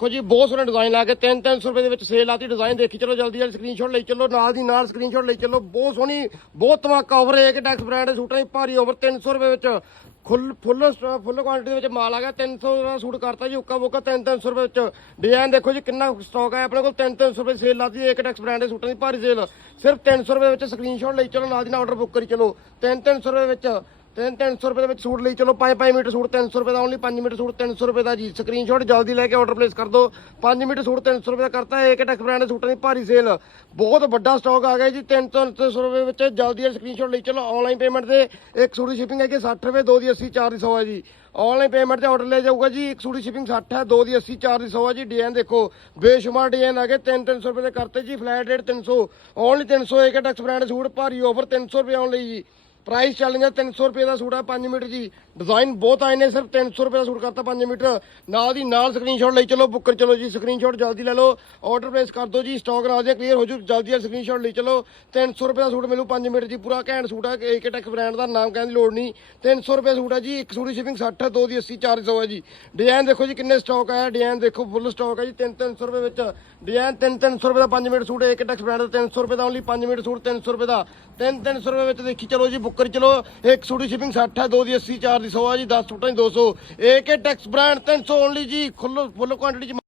ਦੇਖੋ ਜੀ, ਬਹੁਤ ਸੋਹਣੇ ਡਿਜ਼ਾਈਨ ਲਾ ਕੇ 3-300 ਰੁਪਏ ਦੇ ਵਿੱਚ ਸੇਲ ਲਾਤੀ ਡਿਜ਼ਾਈਨ ਦੇਖੀ ਚਲੋ ਜਲਦੀ ਜਲਦੀ ਸਕਰੀਨਸ਼ਾਟ ਲਈ ਚੱਲੋ, ਨਾਲ ਦੀ ਨਾਲ ਸਕਰੀਨਸ਼ਾਟ ਲਈ ਚੱਲੋ। ਬਹੁਤ ਸੋਹਣੀ, ਬਹੁਤ ਧਮਾਕਾ ਓਵਰ ਇੱਕ ਡੈਕਸ ਬ੍ਰਾਂਡ ਦੇ ਸੂਟਾਂ ਦੀ ਭਾਰੀ ਓਵਰ 300 ਰੁਪਏ ਵਿੱਚ। ਫੁੱਲ ਫੁੱਲ ਫੁੱਲ ਕੁਆਂਟੀਟੀ ਦੇ ਵਿੱਚ ਮਾਲ ਆ ਗਿਆ 300 ਦਾ ਸੂਟ ਕਰਤਾ ਜੀ, ਉੱਕਾ ਬੋਕਾ 3-300 ਰੁਪਏ ਵਿੱਚ। ਡਿਜ਼ਾਈਨ ਦੇਖੋ ਜੀ, ਕਿੰਨਾ ਸਟਾਕ ਹੈ ਆਪਣੇ ਕੋਲ 3-300 ਰੁਪਏ ਸੇਲ ਲਾਤੀ ਇੱਕ ਡੈਕਸ ਬ੍ਰਾਂਡ ਦੇ ਸੂਟਾਂ ਦੀ ਭਾਰੀ ਸੇਲ ਸਿਰਫ 300 ਰੁਪਏ ਵਿੱਚ ਸਕਰੀਨਸ਼ਾਟ ਲਈ ਚੱਲੋ, ਨਾਲ ਦੀ ਨਾਲ ਆਰਡਰ ਬੁੱਕ ਕਰੀ ਚੱਲੋ। 3-300 ਰੁਪਏ ਵਿੱਚ ਤਿੰਨ 300 ਰੁਪਏ ਦੇ ਵਿੱਚ ਸੂਟ ਲਈ। ਚਲੋ 5-5 ਮੀਟਰ ਸੂਟ 300 ਰੁਪਏ ਦਾ, ਓਨਲੀ 5 ਮੀਟਰ ਸੂਟ 300 ਰੁਪਏ ਦਾ ਜੀ। ਸਕਰੀਨਸ਼ਾਟ ਜਲਦੀ ਲੈ ਕੇ ਆਰਡਰ ਪਲੇਸ ਕਰ ਦਿਓ। 5 ਮੀਟਰ ਸੂਟ 300 ਰੁਪਏ ਦਾ ਕਰਤਾ। ਹੈ ਏਕੇ ਟੈਕਸ ਬ੍ਰਾਂਡ ਦੇ ਸੂਟਾਂ ਦੀ ਭਾਰੀ ਸੇਲ ਬਹੁਤ ਵੱਡਾ ਸਟਾਕ ਆ ਗਿਆ ਜੀ। 300 ਰੁਪਏ ਵਿੱਚ ਜਲਦੀ ਜਲਦੀ ਸਕਰੀਨਸ਼ਾਟ ਲਈ। ਚਲੋ ਆਨਲਾਈਨ ਪੇਮੈਂਟ ਦੇ ਇੱਕ ਸੂਟ ਦੀ ਸ਼ਿਪਿੰਗ ਹੈਗੀ ਕਿ 60 ਰੁਪਏ, ਦੋ ਦੀ 80 ਚਾਰ ਦੀ 100 ਹੈ ਜੀ। ਆਨਲਾਈਨ ਪੇਮੈਂਟ ਤੇ ਆਰਡਰ ਲੈ ਜਾਊਗਾ ਜੀ। ਇੱਕ ਸੂਟ ਦੀ ਸ਼ਿਪਿੰਗ 60 ਹੈ, ਦੋ ਦੀ 80 ਚਾਰ ਦੀ 100 ਹੈ ਜੀ। ਡਿਜ਼ਾਈਨ ਦੇਖੋ, ਬੇਸ਼ੁਮਾਰ ਡਿਜ਼ਾਈਨ ਆ ਗਏ 3-300 ਰੁਪਏ ਦੇ ਕਰਤੇ ਜੀ। Flat rate 300 only 300 AK Tex brand ਦੇ ਸੂਟ। ਭਾਰੀ ਓਵਰ 300 ਰੁਪਏ ਆਉਣ ਲਈ ਜੀ। ਪ੍ਰਾਈਸ ਚੱਲ ਰਿਹਾ 300 ਰੁਪਏ ਦਾ ਸੂਟ ਹੈ 5 ਮੀਟਰ ਜੀ। ਡਿਜ਼ਾਈਨ ਬਹੁਤ ਆਏ ਨੇ ਸਿਰਫ 300 ਰੁਪਏ ਦਾ ਸੂਟ ਕਰਤਾ 5 ਮੀਟਰ। ਨਾਲ ਦੀ ਨਾਲ ਸਕਰੀਨਸ਼ਾਟ ਲਈ ਚਲੋ, ਬੁੱਕਰ ਚਲੋ ਜੀ ਸਕਰੀਨਸ਼ਾਟ ਜਲਦੀ ਲੈ ਲਓ। ਆਰਡਰ ਪਲੇਸ ਕਰ ਦਿਓ ਜੀ ਸਟਾਕ ਨਾਲ ਦੇ ਕਲੀਅਰ ਹੋ ਜੂ, ਜਲਦੀ ਸਕਰੀਨਸ਼ਾਟ ਲਈ ਚਲੋ। 300 ਰੁਪਏ ਦਾ ਸੂਟ ਮਿਲੂ 5 ਮੀਟਰ ਜੀ, ਪੂਰਾ ਘੈਂਟ ਸੂਟ ਹੈ ਏਕੇ ਟੈਕ ਬ੍ਰਾਂਡ ਦਾ ਨਾਮ ਕਹਿਣ ਦੀ ਲੋੜ ਨਹੀਂ। 300 ਰੁਪਏ ਸੂਟ ਹੈ ਜੀ, ਇੱਕ ਸੂਟ ਦੀ ਸ਼ਿਪਿੰਗ 60 ਹੈ ਦੋ ਦੀ 80 400 ਹੈ ਜੀ। ਡਿਜ਼ਾਈਨ ਦੇਖੋ ਜੀ ਕਿੰਨੇ ਸਟਾਕ ਆਇਆ ਡਿਜ਼ਾਈਨ ਦੇਖੋ ਫੁੱਲ ਸਟਾਕ ਹੈ ਜੀ 3 300 ਰੁਪਏ ਵਿੱਚ। ਡਿਜ਼ਾਈਨ 3 300 ਰੁਪਏ ਦਾ 5 metre suit AK Tex brand ਦਾ 300 ਰੁਪਏ ਦਾ ਓਨਲੀ 5 ਮੀਟਰ ਸੂਟ 300 ਰੁਪਏ ਦਾ। 3 300 ਰੁਪਏ ਵਿੱਚ ਦੇਖੀ ਚਲੋ ਜੀ ਬੁੱਕ ਕਰੀ ਚਲੋ। ਇੱਕ ਸੂਟ ਦੀ ਸ਼ਿਪਿੰਗ 60 ਹੈ, ਦੋ ਦੀ 80 4 ਦੀ 100 ਆ ਜੀ 10 ਸੂਟਾਂ ਦੀ 200 ਏਕੇ ਟੈਕਸ ਬ੍ਰਾਂਡ 300 ਓਨਲੀ ਜੀ ਖੁੱਲੋ ਫੁੱਲ ਕੁਆਂਟੀਟੀ ਚ